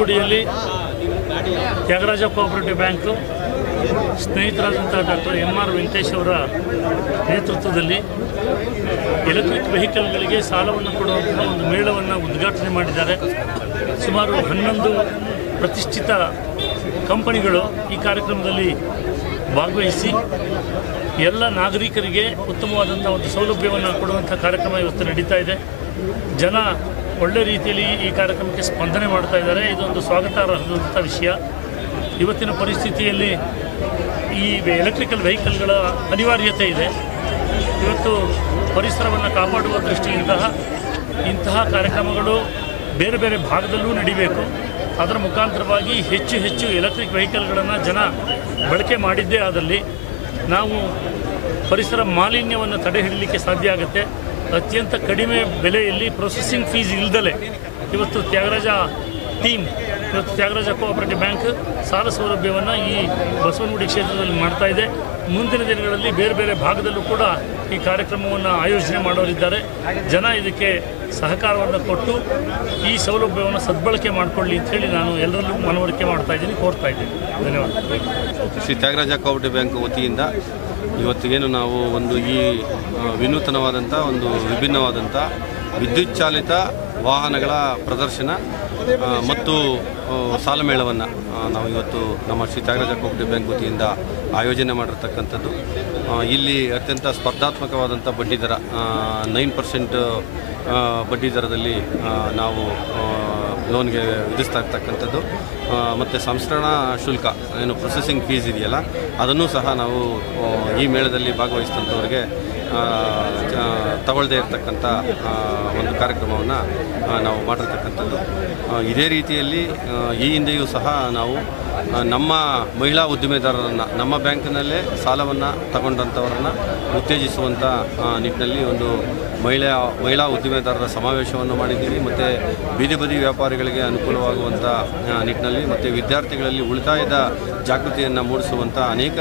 ಬಸವನಗುಡಿಯಲ್ಲಿ Thyagaraja cooperative bank ಸ್ನೇಹಿತರಾದಂಥ doctor MR Venkatesh ಅವರ ನೇತೃತ್ವದಲ್ಲಿ ಎಲೆಕ್ಟ್ರಿಕ್ ವೆಹಿಕಲ್ಗಳಿಗೆ ಸಾಲವನ್ನು ಕೊಡುವಂಥ ಒಂದು ಮೇಳವನ್ನು ಉದ್ಘಾಟನೆ ಮಾಡಿದ್ದಾರೆ. ಸುಮಾರು 11 ಪ್ರತಿಷ್ಠಿತ ಕಂಪನಿಗಳು ಈ ಕಾರ್ಯಕ್ರಮದಲ್ಲಿ ಭಾಗವಹಿಸಿ ಎಲ್ಲ ನಾಗರಿಕರಿಗೆ ಉತ್ತಮವಾದಂಥ ಒಂದು ಸೌಲಭ್ಯವನ್ನು ಕೊಡುವಂಥ ಕಾರ್ಯಕ್ರಮ ಇವತ್ತು ನಡೀತಾ ಇದೆ. ಜನ ಒಳ್ಳೆ ರೀತಿಯಲ್ಲಿ ಈ ಕಾರ್ಯಕ್ರಮಕ್ಕೆ ಸ್ಪಂದನೆ ಮಾಡ್ತಾ ಇದ್ದಾರೆ. ಇದೊಂದು ಸ್ವಾಗತಾರ್ಹವಾದಂಥ ವಿಷಯ. ಇವತ್ತಿನ ಪರಿಸ್ಥಿತಿಯಲ್ಲಿ ಈ ಎಲೆಕ್ಟ್ರಿಕಲ್ ವೆಹಿಕಲ್ಗಳ ಅನಿವಾರ್ಯತೆ ಇದೆ. ಇವತ್ತು ಪರಿಸರವನ್ನು ಕಾಪಾಡುವ ದೃಷ್ಟಿಯಿಂದ ಇಂತಹ ಕಾರ್ಯಕ್ರಮಗಳು ಬೇರೆ ಬೇರೆ ಭಾಗದಲ್ಲೂ ನಡಿಬೇಕು. ಅದರ ಮುಖಾಂತರವಾಗಿ ಹೆಚ್ಚು ಎಲೆಕ್ಟ್ರಿಕ್ ವೆಹಿಕಲ್ಗಳನ್ನು ಜನ ಬಳಕೆ ಮಾಡಿದ್ದೇ ಆದಲ್ಲಿ ನಾವು ಪರಿಸರ ಮಾಲಿನ್ಯವನ್ನು ತಡೆ ಹಿಡಿಯಲಿಕ್ಕೆ ಸಾಧ್ಯ ಆಗುತ್ತೆ. ಅತ್ಯಂತ ಕಡಿಮೆ ಬೆಲೆಯಲ್ಲಿ ಪ್ರೊಸೆಸಿಂಗ್ ಫೀಸ್ ಇಲ್ಲದಲೇ ಇವತ್ತು ತ್ಯಾಗರಾಜ ಕೋಆಪರೇಟಿವ್ ಬ್ಯಾಂಕ್ ಸಾಲ ಸೌಲಭ್ಯವನ್ನು ಈ ಬಸವನಗುಡಿ ಕ್ಷೇತ್ರದಲ್ಲಿ ಮಾಡ್ತಾ ಇದೆ. ಮುಂದಿನ ದಿನಗಳಲ್ಲಿ ಬೇರೆ ಬೇರೆ ಭಾಗದಲ್ಲೂ ಕೂಡ ಈ ಕಾರ್ಯಕ್ರಮವನ್ನು ಆಯೋಜನೆ ಮಾಡೋರಿದ್ದಾರೆ. ಜನ ಇದಕ್ಕೆ ಸಹಕಾರವನ್ನು ಕೊಟ್ಟು ಈ ಸೌಲಭ್ಯವನ್ನು ಸದ್ಬಳಕೆ ಮಾಡಿಕೊಳ್ಳಿ ಅಂತೇಳಿ ನಾನು ಎಲ್ಲರಲ್ಲೂ ಮನವರಿಕೆ ಮಾಡ್ತಾ ಇದ್ದೀನಿ, ಕೋರ್ತಾ ಇದ್ದೀನಿ. ಧನ್ಯವಾದ. ಶ್ರೀ ತ್ಯಾಗರಾಜ ಕೋಆಪರೇಟಿವ್ ಬ್ಯಾಂಕ್ ವತಿಯಿಂದ ಇವತ್ತಿಗೇನು ನಾವು ಒಂದು ಈ ವಿನೂತನವಾದಂಥ ಒಂದು ವಿಭಿನ್ನವಾದಂಥ ವಿದ್ಯುತ್ ಚಾಲಿತ ವಾಹನಗಳ ಪ್ರದರ್ಶನ ಮತ್ತು ಸಾಲ ಮೇಳವನ್ನು ನಾವು ಇವತ್ತು ನಮ್ಮ ಶ್ರೀ ತ್ಯಾಗರಾಜ ಕೋಆಪರೇಟಿವ್ ಬ್ಯಾಂಕ್ ವತಿಯಿಂದ ಆಯೋಜನೆ ಮಾಡಿರ್ತಕ್ಕಂಥದ್ದು. ಇಲ್ಲಿ ಅತ್ಯಂತ ಸ್ಪರ್ಧಾತ್ಮಕವಾದಂಥ ಬಡ್ಡಿದರ 9% ಬಡ್ಡಿ ದರದಲ್ಲಿ ನಾವು ಲೋನ್ಗೆ ವಿಧಿಸ್ತಾ ಇರ್ತಕ್ಕಂಥದ್ದು. ಮತ್ತು ಸಂಸ್ಕರಣಾ ಶುಲ್ಕ ಏನು ಪ್ರೊಸೆಸಿಂಗ್ ಫೀಸ್ ಇದೆಯಲ್ಲ ಅದನ್ನು ಸಹ ನಾವು ಈ ಮೇಳದಲ್ಲಿ ಭಾಗವಹಿಸಿದಂಥವ್ರಿಗೆ ತಗೊಳ್ಳದೇ ಇರತಕ್ಕಂಥ ಒಂದು ಕಾರ್ಯಕ್ರಮವನ್ನು ನಾವು ಮಾಡಿರ್ತಕ್ಕಂಥದ್ದು. ಇದೇ ರೀತಿಯಲ್ಲಿ ಈ ಹಿಂದೆಯೂ ಸಹ ನಾವು ನಮ್ಮ ಮಹಿಳಾ ಉದ್ದಿಮೆದಾರರನ್ನು ನಮ್ಮ ಬ್ಯಾಂಕಿನಲ್ಲೇ ಸಾಲವನ್ನು ತಗೊಂಡಂಥವರನ್ನು ಉತ್ತೇಜಿಸುವಂಥ ನಿಟ್ಟಿನಲ್ಲಿ ಒಂದು ಮಹಿಳಾ ಉದ್ದಿಮೆದಾರರ ಸಮಾವೇಶವನ್ನು ಮಾಡಿದ್ದೀವಿ. ಮತ್ತು ಬೀದಿ ಬದಿ ವ್ಯಾಪಾರಿಗಳಿಗೆ ಅನುಕೂಲವಾಗುವಂಥ ನಿಟ್ಟಿನಲ್ಲಿ ಮತ್ತು ವಿದ್ಯಾರ್ಥಿಗಳಲ್ಲಿ ಉಳಿತಾಯದ ಜಾಗೃತಿಯನ್ನು ಮೂಡಿಸುವಂಥ ಅನೇಕ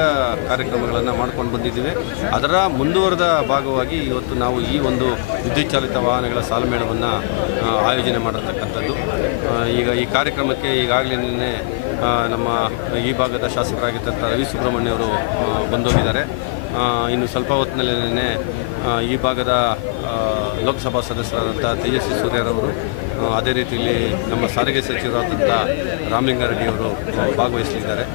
ಕಾರ್ಯಕ್ರಮಗಳನ್ನು ಮಾಡ್ಕೊಂಡು ಬಂದಿದ್ದೀವಿ. ಅದರ ಮುಂದುವರೆದ ಭಾಗವಾಗಿ ಇವತ್ತು ನಾವು ಈ ಒಂದು ವಿದ್ಯುತ್ ಚಾಲಿತ ವಾಹನಗಳ ಸಾಲ ಮೇಳವನ್ನು ಆಯೋಜನೆ ಮಾಡಿರ್ತಕ್ಕಂಥದ್ದು. ಈಗ ಈ ಕಾರ್ಯಕ್ರಮಕ್ಕೆ ಈಗಾಗಲೇ ನಿನ್ನೆ ನಮ್ಮ ಈ ಭಾಗದ ಶಾಸಕರಾಗಿದ್ದಂಥ ರವಿ ಸುಬ್ರಹ್ಮಣ್ಯ ಅವರು ಬಂದೋಗಿದ್ದಾರೆ. ಇನ್ನು ಸ್ವಲ್ಪ ಹೊತ್ತಿನಲ್ಲೇ ಈ ಭಾಗದ ಲೋಕಸಭಾ ಸದಸ್ಯರಾದಂಥ ತೇಜಸ್ವಿ ಸೂರ್ಯರವರು, ಅದೇ ರೀತಿಯಲ್ಲಿ ನಮ್ಮ ಸಾರಿಗೆ ಸಚಿವರಾದಂಥ ರಾಮಲಿಂಗಾರೆಡ್ಡಿ ಅವರು ಭಾಗವಹಿಸಲಿದ್ದಾರೆ.